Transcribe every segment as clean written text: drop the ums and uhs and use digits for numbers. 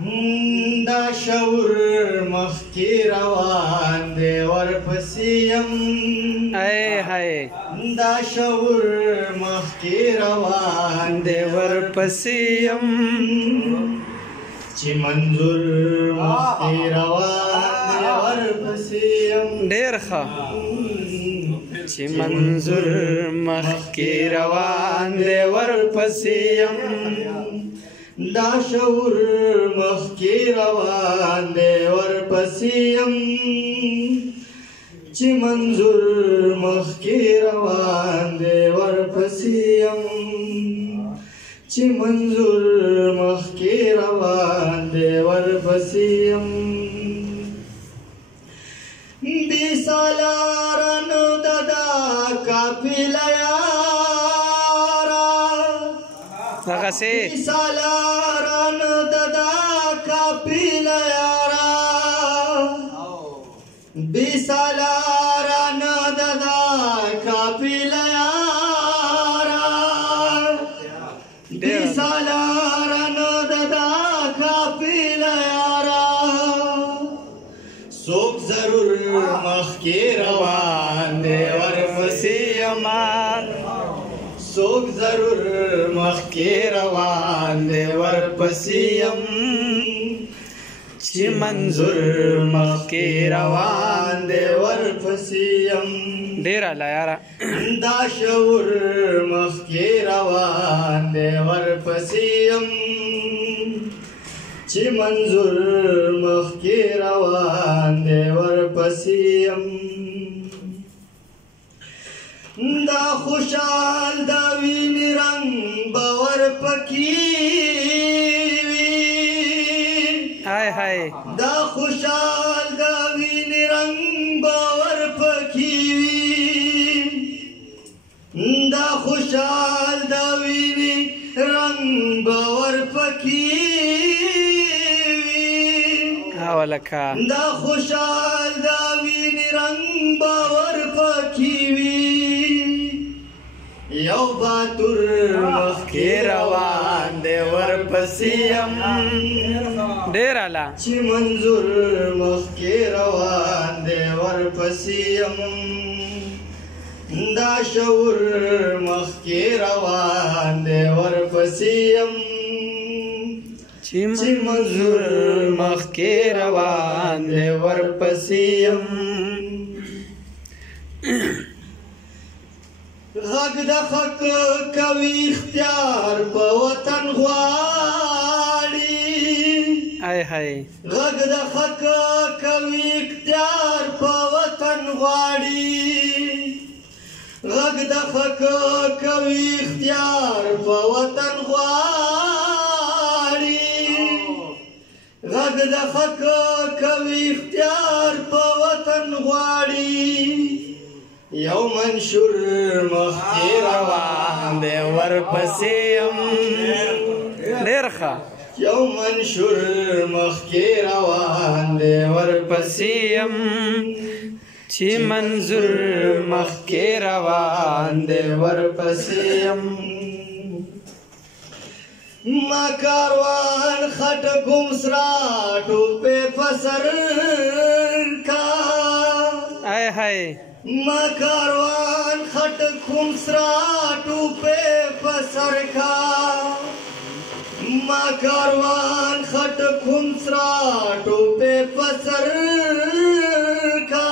دا شعور مخکې روان دی ورپسې یم دا شعور مخکې روان دی ورپسې یم چې منظور مخکې روان دی ورپسې یم ډېر ښه چې منظور مخکې روان دی ورپسې یم دا شعور مخکې روان دی ورپسې یم چې منظور مخکې روان دی ورپسې یم چې منظور مخکې روان دی ورپسې یم بې سالاره نو د دا قافله دغسې سالاره نو د دا قافله یاره بې سالاره نو د دا قافله یاره بې سالاره نو د دا قافله یاره څوک ضرور مخکې روان دی ورپسې یم څوک ضرور مخکې روان دی ورپسې یم چې منظور مخکې روان دی ورپسې یم ډېر اعلی یاره دا شعور مخکې روان دی ورپسې یم چې منظور مخکې روان دی ورپسې یم دا خوشحال دا ویني رنگ باور پکې وي دا خوشحال دا ویني رنگ باور پکې وي دا خوشحال دا ویني رنگ باور پکې وي دا خوشحال دا ویني رنگ باور پکې وي یو باتور مخکې روان دی ورپسې یم ډېر اعلی چې منظور مخکې روان دی ورپسې یم دا شعور مخکې روان دی ورپسې یم چې منظور مخکې روان دی ورپسې یم غږ د حق کوي اختیار په وطن غواړي غږ د حق کوي اختیار په وطن غواړي غږ د حق کوي اختیار په وطن غواړي غږ د حق کوي اختیار په وطن غواړي یو منشور مخکې روان دی ورپسې یم ډېر ښه یو منشور مخکې روان دی ورپسې یم چې منظور مخکې روان دی ورپسې یم ما کاروان خټکوم سره ټوپې په سر کا ما کاروان خټکوم سره ټوپې په سر کا ما کاروان خټکوم سره ټوپې په سر کا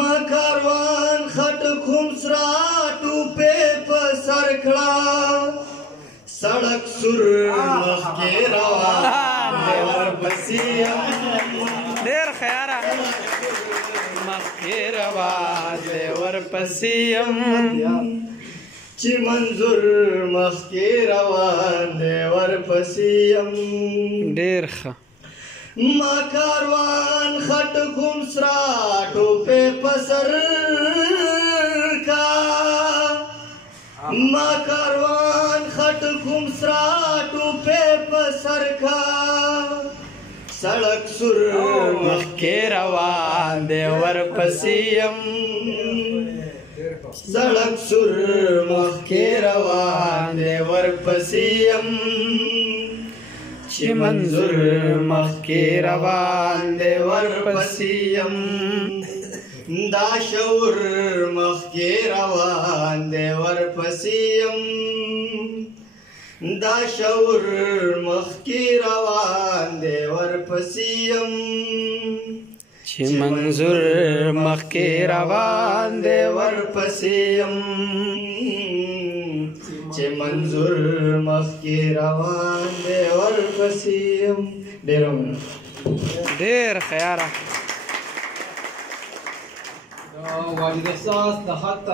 ما کاروان خټکوم سره ټوپې په سر کړه سړک سور مخکې روان دی ورپسې یم ډېر ښه یاره مخکې روان دی ورپسې یم چې منظور مخکې روان دی ورپسې یم ډېر ښه ما کاروان خټکوم سره ټوپې په سر کا ما کاروان خټکوم سره ټوپې په سر کا سړک سور مخکې روان دی ورپسې یم سړک سور مخکې روان دی ورپسې یم چې منظور مخکې روان دی ورپسې یم دا شعور مخکې روان دی ورپسې یم دا شعور مخکې روان دی ورپسې یم چې منظور مخکې روان دی ورپسې یم چې منظور مخکې روان دی ورپسې یم. ډېر ښه یاره. واجد احساس د خط